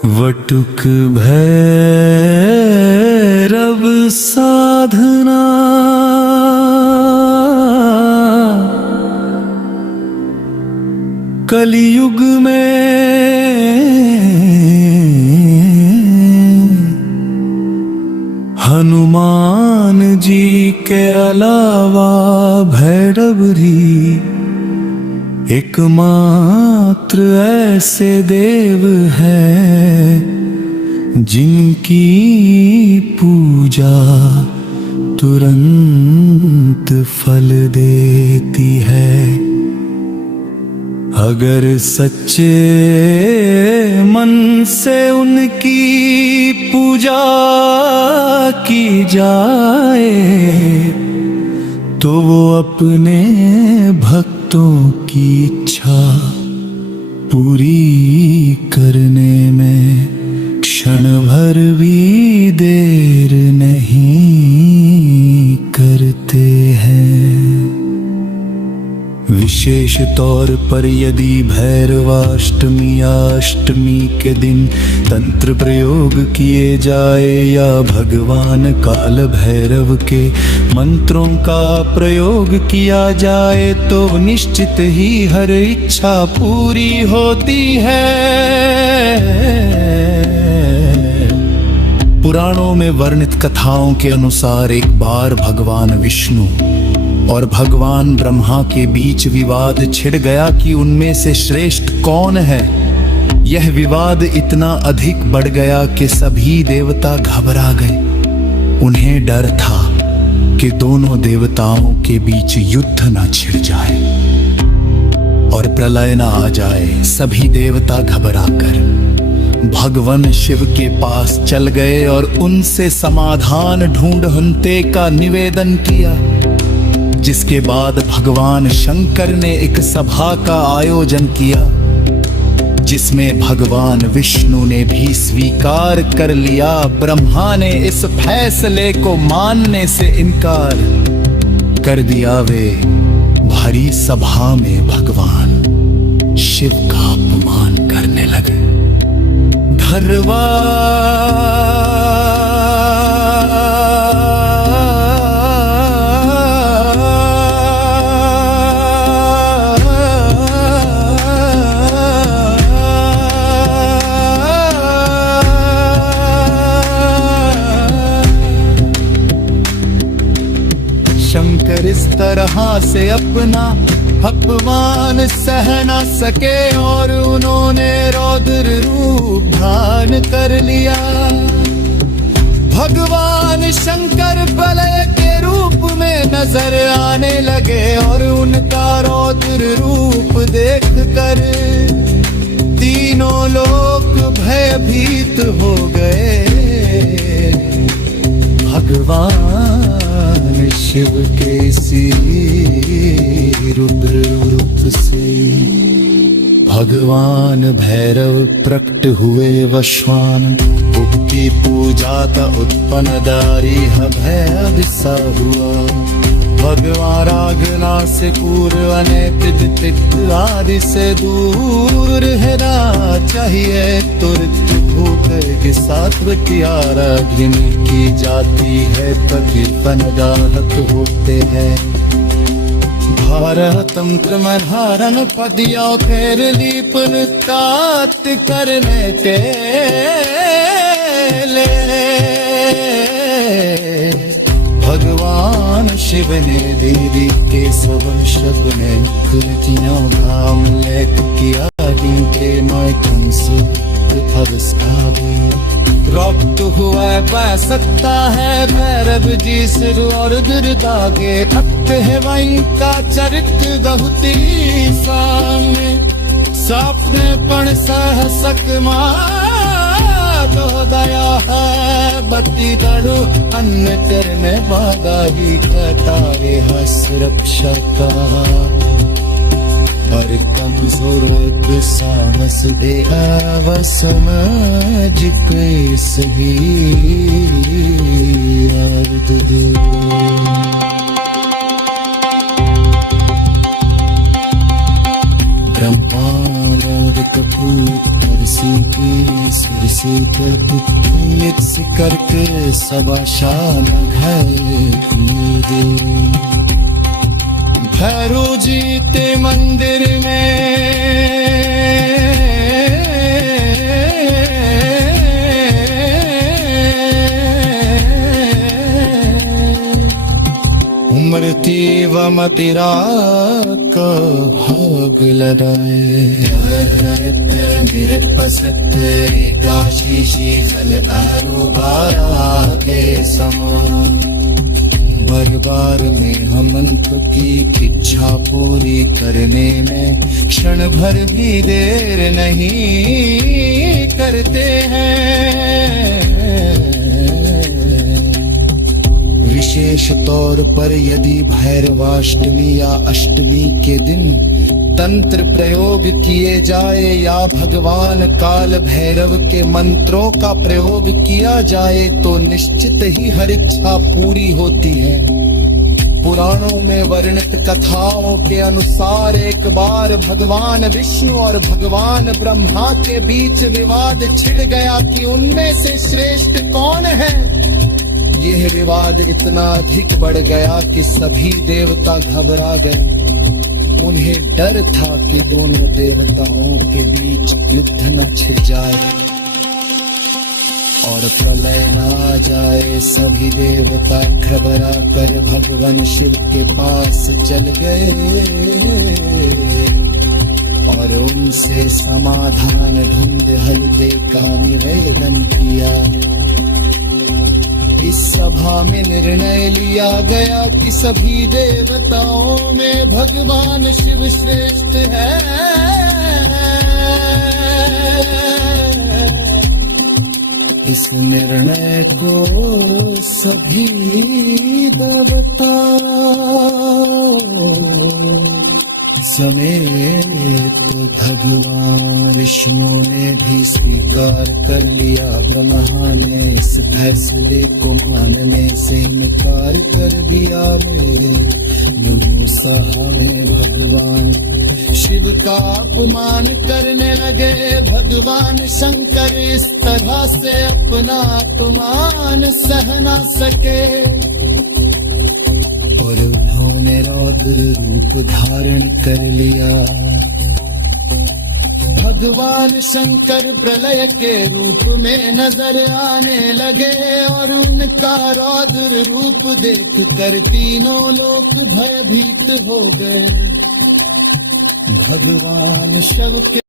वटुक भैरव साधना कलियुग में हनुमान जी के अलावा भैरवरी एकमात्र ऐसे देव हैं जिनकी पूजा तुरंत फल देती है। अगर सच्चे मन से उनकी पूजा की जाए तो वो अपने भक्तों की इच्छा पूरी करने में क्षण भर भी देर नहीं करते हैं। विशेष तौर पर यदि भैरवाष्टमी या अष्टमी के दिन तंत्र प्रयोग किए जाए या भगवान काल भैरव के मंत्रों का प्रयोग किया जाए तो निश्चित ही हर इच्छा पूरी होती है। पुराणों में वर्णित कथाओं के अनुसार एक बार भगवान विष्णु और भगवान ब्रह्मा के बीच विवाद छिड़ गया कि उनमें से श्रेष्ठ कौन है। यह विवाद इतना अधिक बढ़ गया कि सभी देवता घबरा गए। उन्हें डर था कि दोनों देवताओं के बीच युद्ध ना छिड़ जाए और प्रलय ना आ जाए। सभी देवता घबराकर भगवान शिव के पास चल गए और उनसे समाधान ढूंढने का निवेदन किया। जिसके बाद भगवान शंकर ने एक सभा का आयोजन किया जिसमें भगवान विष्णु ने भी स्वीकार कर लिया। ब्रह्मा ने इस फैसले को मानने से इनकार कर दिया। वे भरी सभा में भगवान शिव का अपमान करने लगे। धर्वा शंकर इस तरह से अपना अपमान सह न सके और उन्होंने रौद्र रूप धारण कर लिया। भगवान शंकर प्रलय के रूप में नजर आने लगे और उनका रौद्र रूप देखकर तीनों लोग भयभीत हो गए। भगवान शिव के इसी रुद्र रूप से भगवान भैरव प्रकट हुए वश्वान। उनकी पूजा का उत्पन्न दारी भय अभिसा हुआ। भगवान रागना से पूर्व अनैतिक आदि से दूर रहना चाहिए। तुरंत भूख के सात्विक आराधना की जाती है तभी फलदायक होते हैं। भारतंत्र धारण पदिया फेरली पुनतात करने के लिए भगवान शिव ने देवी के स्वंशब ने कृतियों धाम लेख किया जिनके मायकन से रक्त हुआ पा सकता है भैरव जी सिर और दुर्गा के भक्त है वहीं का चरित्र बहुत ही सामने सपने पण सह सकमा तो दया है बत्ती दड़ो अन्न करने बाधा ही कटारे हस रक्षा का हर कमजोर सामस दे समझ के सही ब्रह्मांड कपूर सीतत मिक्स करके सब शान भैरू जीते मंदिर में उमरती व मतिरा का भाग लड़ाए काशी शीतल आरोबारा के समान बार बार में हमंत की इच्छा पूरी करने में क्षण भर भी देर नहीं करते हैं। विशेष तौर पर यदि भैरवाष्टमी या अष्टमी के दिन तंत्र प्रयोग किए जाए या भगवान काल भैरव के मंत्रों का प्रयोग किया जाए तो निश्चित ही हर इच्छा पूरी होती है। पुराणों में वर्णित कथाओं के अनुसार एक बार भगवान विष्णु और भगवान ब्रह्मा के बीच विवाद छिड़ गया कि उनमें से श्रेष्ठ कौन है। यह विवाद इतना अधिक बढ़ गया कि सभी देवता घबरा गए। उन्हें डर था कि दोनों देवताओं के बीच युद्ध न छिड़ जाए और प्रलय न आ जाए। सभी देवता घबरा कर भगवान शिव के पास चल गए और उनसे समाधान ढूंढ हल का निवेदन किया। इस सभा में निर्णय लिया गया कि सभी देवताओं में भगवान शिव श्रेष्ठ है। इस निर्णय को सभी देवता समेत भगवान विष्णु ने भी स्वीकार कर लिया। ब्रह्मा ने इस फैसले को मानने से इनकार कर दिया। में भगवान शिव का अपमान करने लगे। भगवान शंकर इस तरह से अपना अपमान सह न सके और उन्होंने रौद्र रूप धारण कर लिया। भगवान शंकर प्रलय के रूप में नजर आने लगे और उनका रौद्र रूप देख कर तीनों लोग भयभीत हो गए। भगवान शिव के